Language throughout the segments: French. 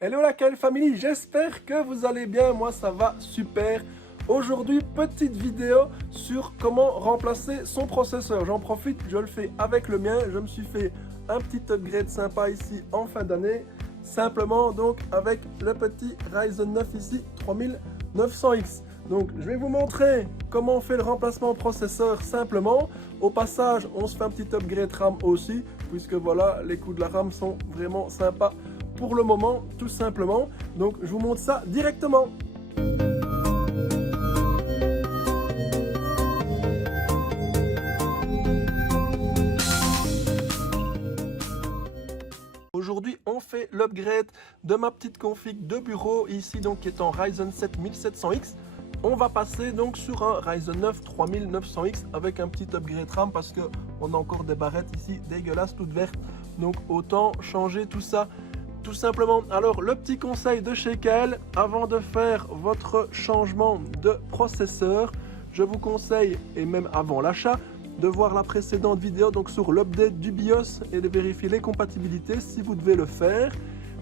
Hello la KL Family, j'espère que vous allez bien, moi ça va super. Aujourd'hui, petite vidéo sur comment remplacer son processeur. J'en profite, je le fais avec le mien. Je me suis fait un petit upgrade sympa ici en fin d'année. Simplement donc avec le petit Ryzen 9 ici, 3900X. Donc je vais vous montrer comment on fait le remplacement processeur simplement. Au passage, on se fait un petit upgrade RAM aussi, puisque voilà, les coûts de la RAM sont vraiment sympas pour le moment, tout simplement. Donc je vous montre ça directement. Aujourd'hui, on fait l'upgrade de ma petite config de bureau ici, donc qui est en Ryzen 7 1700X. On va passer donc sur un Ryzen 9 3900X avec un petit upgrade RAM parce que on a encore des barrettes ici dégueulasses toutes vertes. Donc autant changer tout ça tout simplement. Alors le petit conseil de chez KL, avant de faire votre changement de processeur, je vous conseille, et même avant l'achat, de voir la précédente vidéo donc sur l'update du BIOS et de vérifier les compatibilités si vous devez le faire.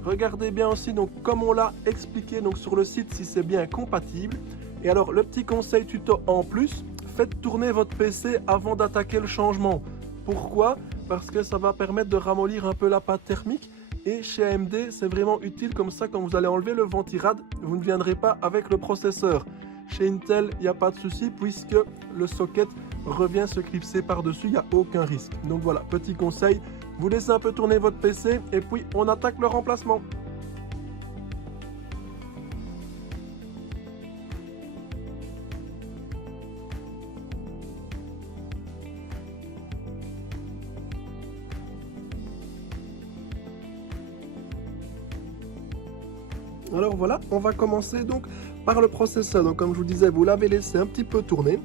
Regardez bien aussi donc comme on l'a expliqué donc sur le site si c'est bien compatible. Et alors le petit conseil tuto en plus, faites tourner votre PC avant d'attaquer le changement. Pourquoi? Parce que ça va permettre de ramollir un peu la pâte thermique. Et chez AMD, c'est vraiment utile, comme ça quand vous allez enlever le ventirad, vous ne viendrez pas avec le processeur. Chez Intel, il n'y a pas de souci puisque le socket revient se clipser par-dessus, il n'y a aucun risque. Donc voilà, petit conseil, vous laissez un peu tourner votre PC et puis on attaque le remplacement. Alors voilà, on va commencer donc par le processeur. Donc comme je vous disais, vous l'avez laissé un petit peu tourner.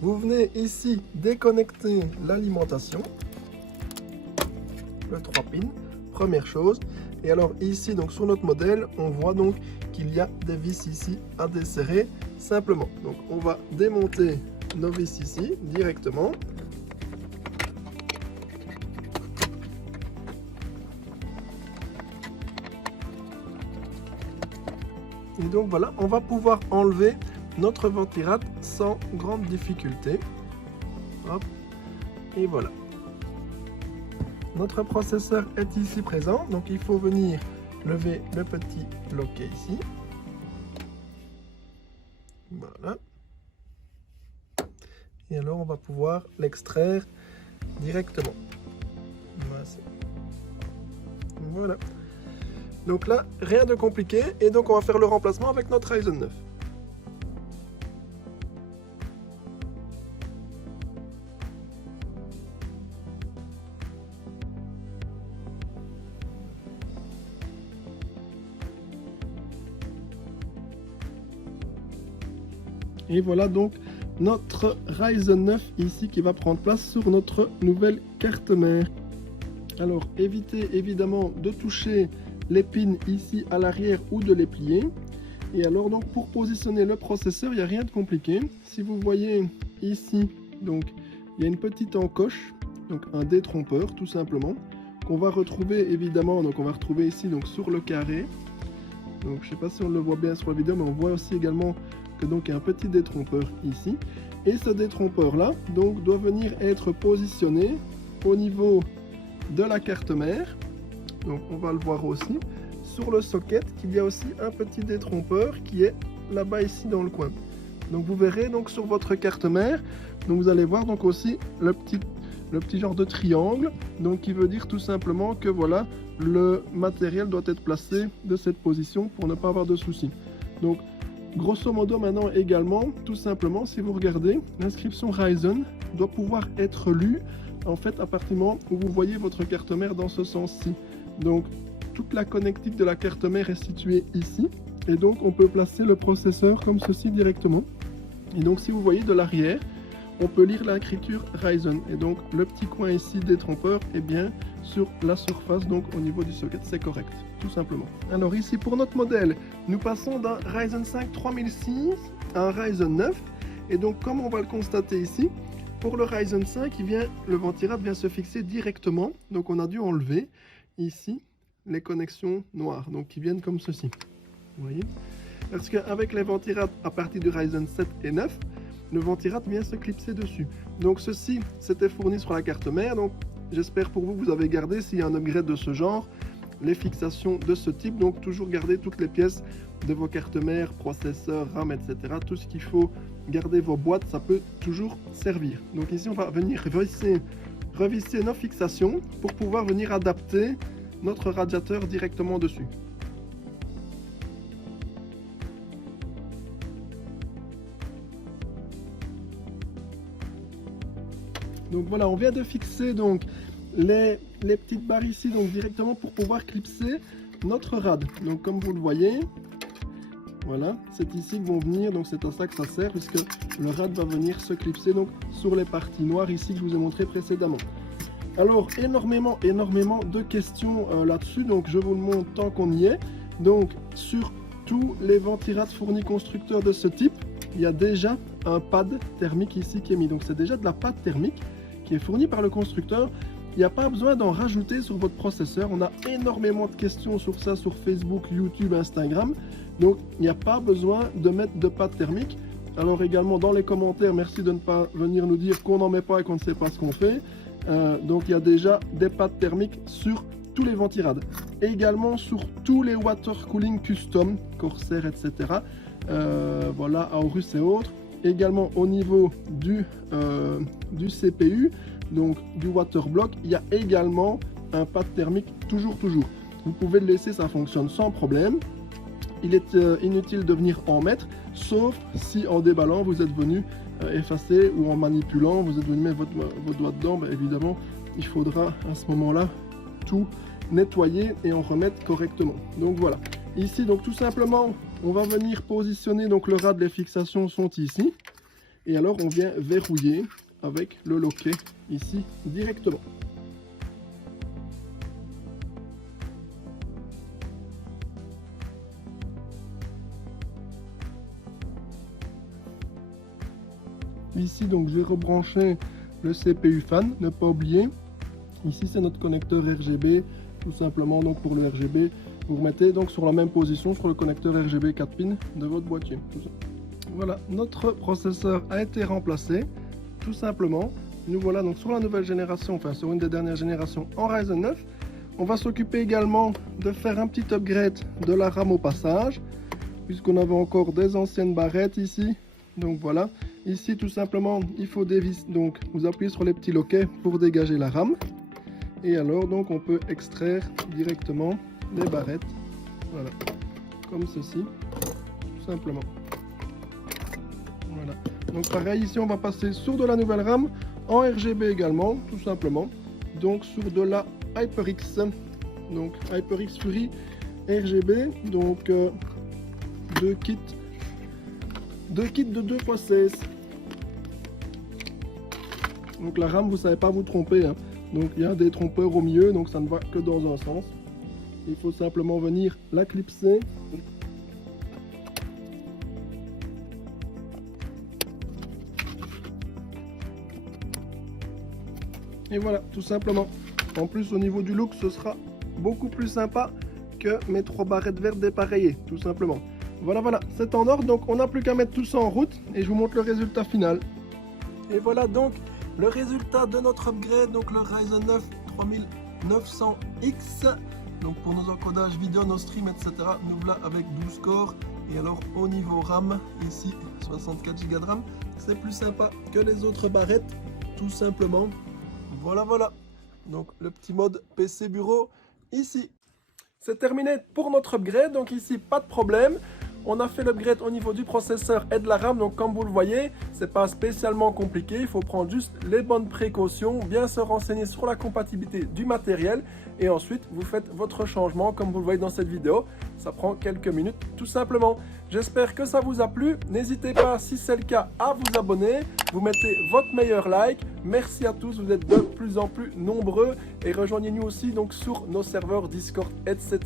Vous venez ici déconnecter l'alimentation, le 3 pins, première chose. Et alors ici, donc sur notre modèle, on voit donc qu'il y a des vis ici à desserrer simplement. Donc on va démonter nos vis ici directement. Et donc voilà, on va pouvoir enlever notre ventirad sans grande difficulté. Hop, et voilà. Notre processeur est ici présent, donc il faut venir lever le petit loquet ici. Voilà. Et alors on va pouvoir l'extraire directement. Voilà. Donc là, rien de compliqué, et donc on va faire le remplacement avec notre Ryzen 9. Et voilà donc notre Ryzen 9 ici qui va prendre place sur notre nouvelle carte mère. Alors évitez évidemment de toucher les pins ici à l'arrière ou de les plier. Et alors donc pour positionner le processeur, il n'y a rien de compliqué. Si vous voyez ici, donc il y a une petite encoche, donc un détrompeur tout simplement, qu'on va retrouver évidemment, donc on va retrouver ici donc sur le carré. Donc je ne sais pas si on le voit bien sur la vidéo, mais on voit aussi également que donc il y a un petit détrompeur ici. Et ce détrompeur là donc doit venir être positionné au niveau de la carte mère. Donc on va le voir aussi sur le socket qu'il y a aussi un petit détrompeur qui est là-bas ici dans le coin. Donc vous verrez donc sur votre carte mère, donc vous allez voir donc aussi le petit genre de triangle, donc qui veut dire tout simplement que voilà, le matériel doit être placé de cette position pour ne pas avoir de soucis. Donc grosso modo maintenant également, tout simplement, si vous regardez, l'inscription Ryzen doit pouvoir être lue en fait à partir du moment où vous voyez votre carte mère dans ce sens-ci. Donc toute la connectique de la carte mère est située ici, et donc on peut placer le processeur comme ceci directement. Et donc si vous voyez de l'arrière, on peut lire l'écriture Ryzen, et donc le petit coin ici des trompeurs est bien sur la surface, donc au niveau du socket c'est correct, tout simplement. Alors ici pour notre modèle, nous passons d'un Ryzen 5 3006 à un Ryzen 9, et donc comme on va le constater ici, pour le Ryzen 5, le ventirad vient se fixer directement, donc on a dû enlever ici les connexions noires, donc qui viennent comme ceci. Vous voyez? Parce qu'avec les ventirad à partir du Ryzen 7 et 9, le ventirad vient se clipser dessus. Donc ceci, c'était fourni sur la carte mère. Donc j'espère pour vous, vous avez gardé, s'il y a un upgrade de ce genre, les fixations de ce type. Donc toujours garder toutes les pièces de vos cartes mères, processeurs, RAM, etc. Tout ce qu'il faut garder vos boîtes, ça peut toujours servir. Donc ici, on va venir revisser nos fixations pour pouvoir venir adapter notre radiateur directement dessus. Donc voilà, on vient de fixer donc les petites barres ici donc directement pour pouvoir clipser notre rad. Donc comme vous le voyez, voilà, c'est ici que vont venir, donc c'est à ça que ça sert, puisque le rad va venir se clipser donc sur les parties noires ici que je vous ai montré précédemment. Alors énormément de questions là-dessus, donc je vous le montre tant qu'on y est. Donc sur tous les ventirad fournis constructeurs de ce type, il y a déjà un pad thermique ici qui est mis. Donc c'est déjà de la pâte thermique qui est fournie par le constructeur. Il n'y a pas besoin d'en rajouter sur votre processeur. On a énormément de questions sur ça sur Facebook, YouTube, Instagram. Donc il n'y a pas besoin de mettre de pâte thermique. Alors également dans les commentaires, merci de ne pas venir nous dire qu'on n'en met pas et qu'on ne sait pas ce qu'on fait. Donc il y a déjà des pâtes thermiques sur tous les ventirad. Et également sur tous les water cooling custom, Corsair, etc. Voilà, Aorus et autres. Également au niveau du CPU, donc du water block, il y a également un pad thermique toujours. Vous pouvez le laisser, ça fonctionne sans problème. Il est inutile de venir en mettre, sauf si en déballant vous êtes venu effacer ou en manipulant, vous êtes venu mettre vos doigts dedans. Ben, évidemment, il faudra à ce moment-là tout nettoyer et en remettre correctement. Donc voilà. Ici, donc tout simplement, on va venir positionner donc le rad, les fixations sont ici. Et alors, on vient verrouiller avec le loquet ici directement. Ici, donc j'ai rebranché le CPU fan, ne pas oublier. Ici, c'est notre connecteur RGB, tout simplement. Donc pour le RGB, vous remettez donc sur la même position sur le connecteur RGB 4 pins de votre boîtier. Voilà, notre processeur a été remplacé, tout simplement. Nous voilà donc sur la nouvelle génération, enfin sur une des dernières générations en Ryzen 9. On va s'occuper également de faire un petit upgrade de la RAM au passage, puisqu'on avait encore des anciennes barrettes ici. Donc voilà, ici tout simplement, il faut dévisser, donc vous appuyez sur les petits loquets pour dégager la RAM. Et alors donc on peut extraire directement les barrettes, voilà, comme ceci, tout simplement. Voilà, donc pareil ici on va passer sur de la nouvelle RAM en RGB également, tout simplement. Donc sur de la HyperX, donc HyperX Fury RGB, donc deux kits de 2x16. Donc la RAM, vous savez pas vous tromper, hein. Donc il y a des trompeurs au milieu, donc ça ne va que dans un sens. Il faut simplement venir la clipser. Et voilà, tout simplement. En plus, au niveau du look, ce sera beaucoup plus sympa que mes 3 barrettes vertes dépareillées, tout simplement. Voilà, c'est en ordre, donc on n'a plus qu'à mettre tout ça en route et je vous montre le résultat final. Et voilà donc le résultat de notre upgrade, donc le Ryzen 9 3900X. Donc pour nos encodages vidéo, nos streams, etc. Nous voilà avec 12 corps. Et alors au niveau RAM, ici 64 Go de RAM, c'est plus sympa que les autres barrettes, tout simplement. Voilà. Donc le petit mode PC bureau ici. C'est terminé pour notre upgrade, donc ici pas de problème. On a fait l'upgrade au niveau du processeur et de la RAM, donc comme vous le voyez, c'est pas spécialement compliqué, il faut prendre juste les bonnes précautions, bien se renseigner sur la compatibilité du matériel et ensuite vous faites votre changement comme vous le voyez dans cette vidéo. Ça prend quelques minutes tout simplement. J'espère que ça vous a plu, n'hésitez pas si c'est le cas à vous abonner, vous mettez votre meilleur like. Merci à tous, vous êtes de plus en plus nombreux et rejoignez-nous aussi donc sur nos serveurs Discord, etc.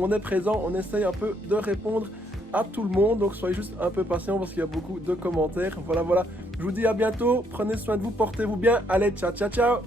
On est présent, on essaye un peu de répondre à tout le monde, donc soyez juste un peu patient parce qu'il y a beaucoup de commentaires. Voilà, je vous dis à bientôt, prenez soin de vous, portez-vous bien, allez, ciao